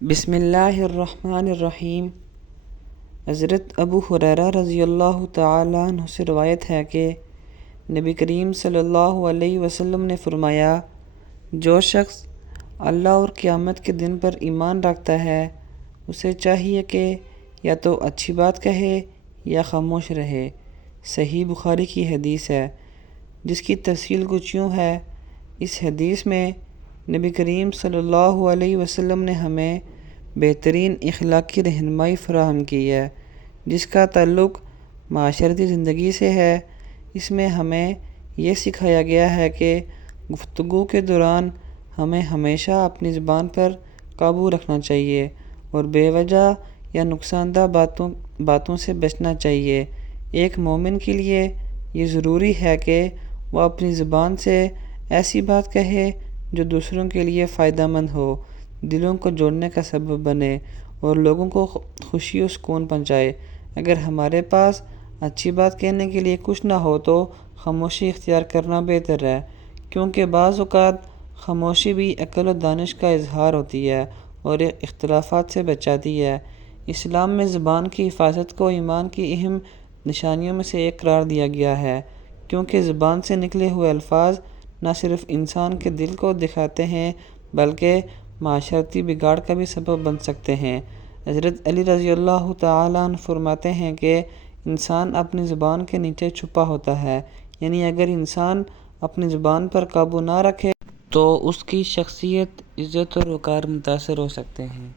بسم اللہ الرحمن الرحیم۔ حضرت ابو ہریرہ رضی اللہ تعالیٰ عنہ سے روایت ہے کہ نبی کریم صلی اللہ علیہ وسلم نے فرمایا، جو شخص اللہ اور قیامت کے دن پر ایمان رکھتا ہے اسے چاہیے کہ یا تو اچھی بات کہے یا خاموش رہے۔ صحیح بخاری کی حدیث ہے، جس کی تفصیل کچھ یوں ہے۔ اس حدیث میں نبی کریم صلی اللہ علیہ وسلم نے ہمیں بہترین اخلاقی رہنمائی فراہم کی ہے، جس کا تعلق معاشرتی زندگی سے ہے۔ اس میں ہمیں یہ سکھایا گیا ہے کہ گفتگو کے دوران ہمیں ہمیشہ اپنی زبان پر قابو رکھنا چاہیے اور بے وجہ یا نقصان دہ باتوں سے بچنا چاہیے۔ ایک مومن کے لیے یہ ضروری ہے کہ وہ اپنی زبان سے ایسی بات کہے جو دوسروں کے لیے فائدہ مند ہو، دلوں کو جوڑنے کا سبب بنے اور لوگوں کو خوشی و سکون پہنچائے۔ اگر ہمارے پاس اچھی بات کہنے کے لیے کچھ نہ ہو تو خاموشی اختیار کرنا بہتر ہے، کیونکہ بعض اوقات خاموشی بھی عقل و دانش کا اظہار ہوتی ہے اور اختلافات سے بچاتی ہے۔ اسلام میں زبان کی حفاظت کو ایمان کی اہم نشانیوں میں سے ایک قرار دیا گیا ہے، کیونکہ زبان سے نکلے ہوئے الفاظ نہ صرف انسان کے دل کو دکھاتے ہیں بلکہ معاشرتی بگاڑ کا بھی سبب بن سکتے ہیں۔ حضرت علی رضی اللہ تعالیٰ عنہ فرماتے ہیں کہ انسان اپنی زبان کے نیچے چھپا ہوتا ہے، یعنی اگر انسان اپنی زبان پر قابو نہ رکھے تو اس کی شخصیت، عزت اور وقار متاثر ہو سکتے ہیں۔